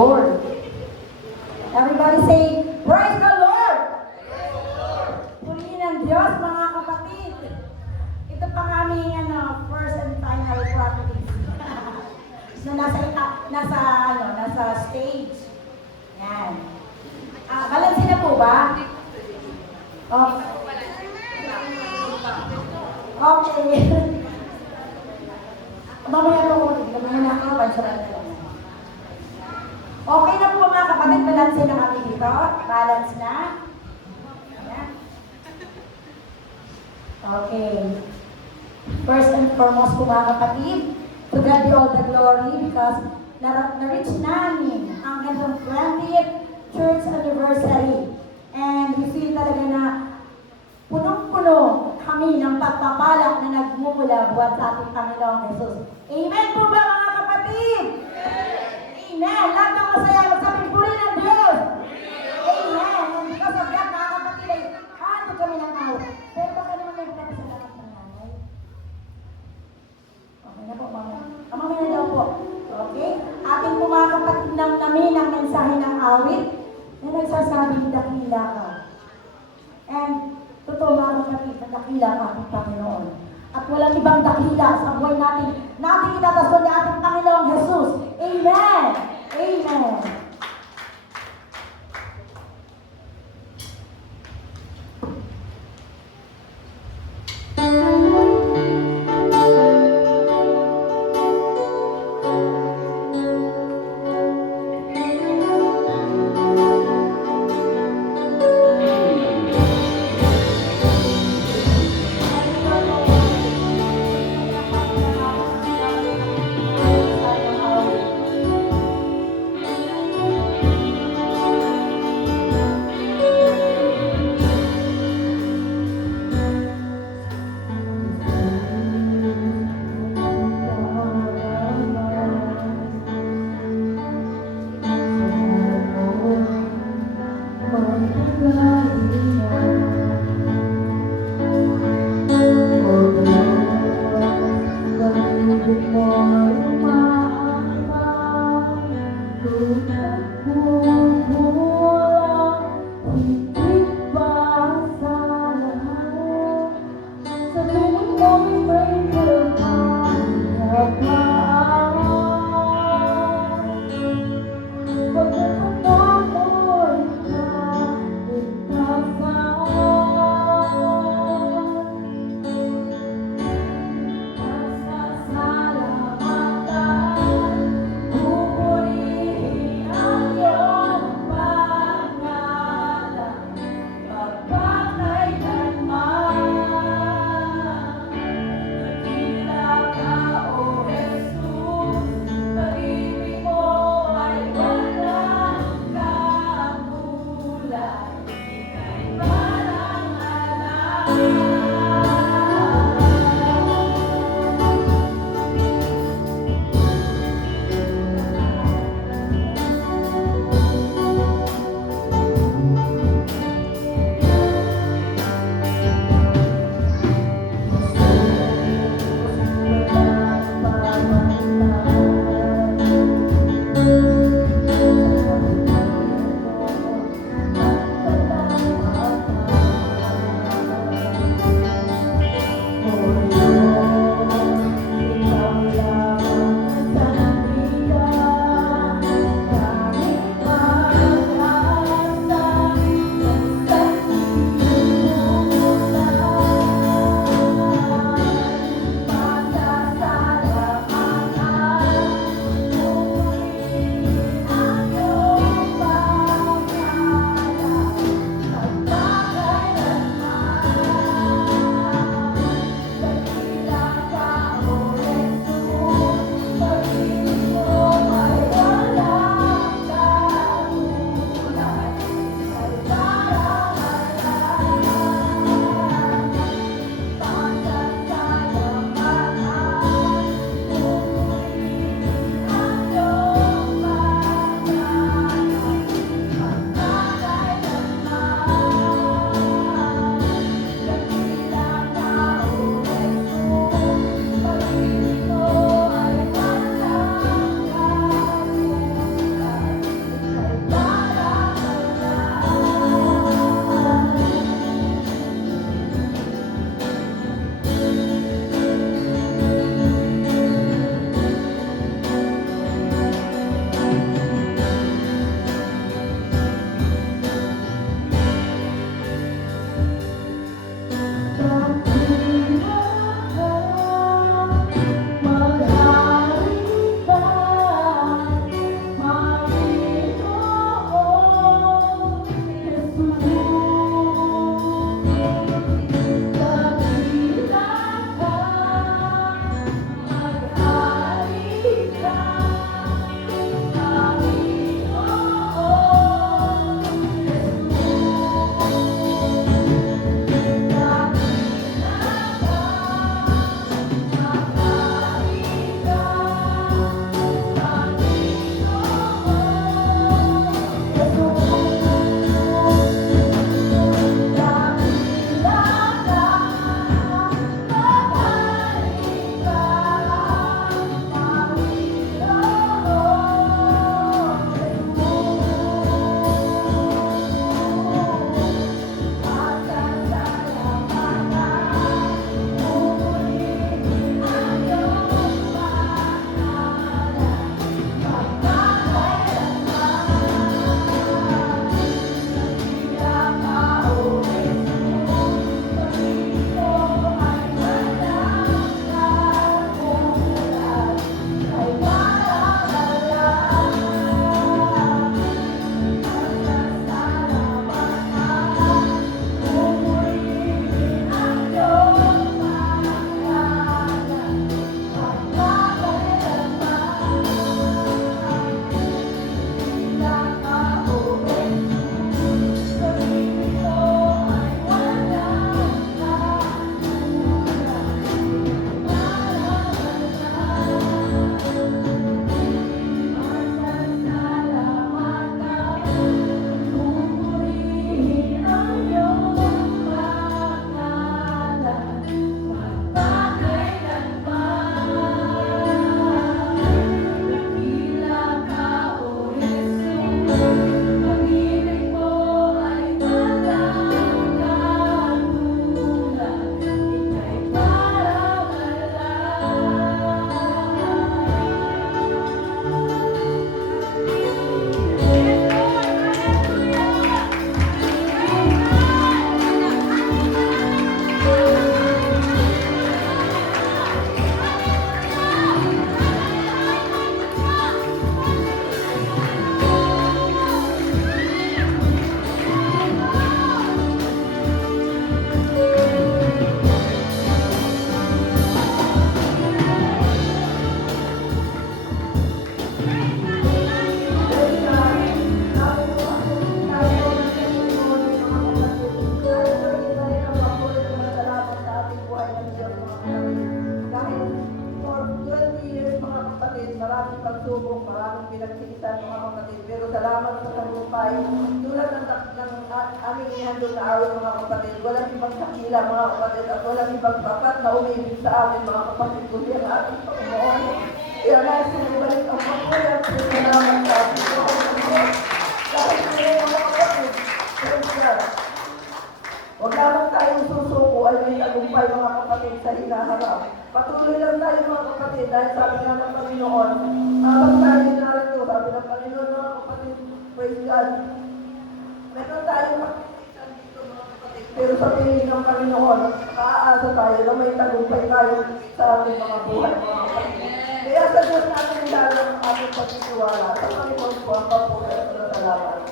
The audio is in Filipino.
Lord. Everybody say, praise the Lord! Purihin ang Diyos, mga kapatid. Ito pang aming first and final practice. So, nasa stage. Yan. Balansin na po ba? Okay. Mamaya po ulit. Mamaya ako, pansalan na lang. Okay na po mga kapatid, balansin na kami dito. Balance na. Ayan. Okay. First and foremost po mga kapatid, to God be all the glory because na-reach namin ang gandang 20th church anniversary. And we feel talaga na punong-puno kami ng pagpapalak na nagmumula buwan sa ating Panginoong Jesus. Amen po ba mga kapatid? Amen. Lahat ng masaya magsabi, puri ng Diyos. Amen. And because of that, mga kapatid, ay hanto kami ng awit. Pero baka naman may pagkakasalamat ng nanay. Okay na po, mama. Mamaya daw po. Okay? Ating po mga kapatid namin ang mensahe ng awit na nagsasabing dakila ka. And totoo mga kapatid, na dakila ka ating Panginoon. At walang ibang dakila sa buhay natin na ating itatasod na ating Panginoong Jesus. Amen! Amen! salamat sa tagumpay. Tulad ng aming ihandog na awit mga kapatid, walang ibang kakila mga kapatid at walang ibang tapat na umibig sa amin mga kapatid kundi ang ating Panginoon. Kaya nais sinibalik ang pagkulat sa salamat sa ating Panginoon. Dahil sa mga kapatid, praise God. Huwag lamang tayong susuko ay may tagumpay mga kapatid sa hinaharap. Patuloy lang tayo mga kapatid dahil sabi nga ng Panginoon, habang tayo narito, sabi ng Panginoon mga kapatid, praise God. Meron tayong makikita dito mga kapatid, pero sa piling ng Panginoon, maaasa tayo na may tagumpay tayo sa ating mga buhay mga kapatid. Kaya sa Diyos natin ilalang ang ating pagtitiwala. Sa Panginoon po ang papulat sa salamat.